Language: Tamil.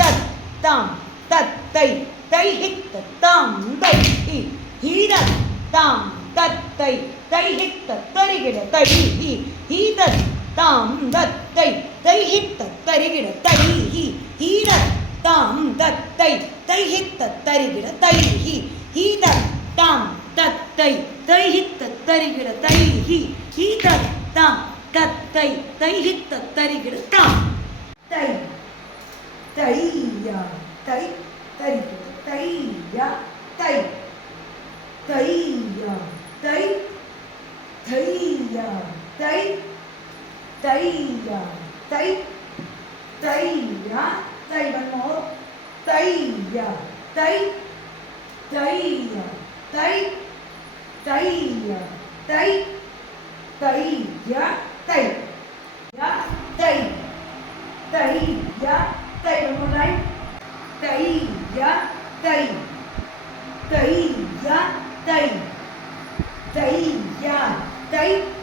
தத் தாம் தத் தை தை ஹித்த தாம் தை ஹி ஹீரத் தாம் தத் தை தை ஹித்த தரிகிட தை ஹி ஹீதத் தாம் தத் தை தை ஹித்த தரிகிட தை ஹி ஹீரத் தாம் தத் தை தை ஹித்த தரிகிட தை ஹி ஹீதத் தாம் தத் தை தை ஹித்த தரிகிட தை ஹி ஹீதத் தாம் தத் தை தை ஹித்த தரிகிட தாம் தை தையா தை தரிகிட தையா தை தையா தை தையா தை தையா தை தையா தை one more தையா தை தையா தை தையா தை தையா தை யா தை தையா தை one more time தையா தை தையா தை தையா தை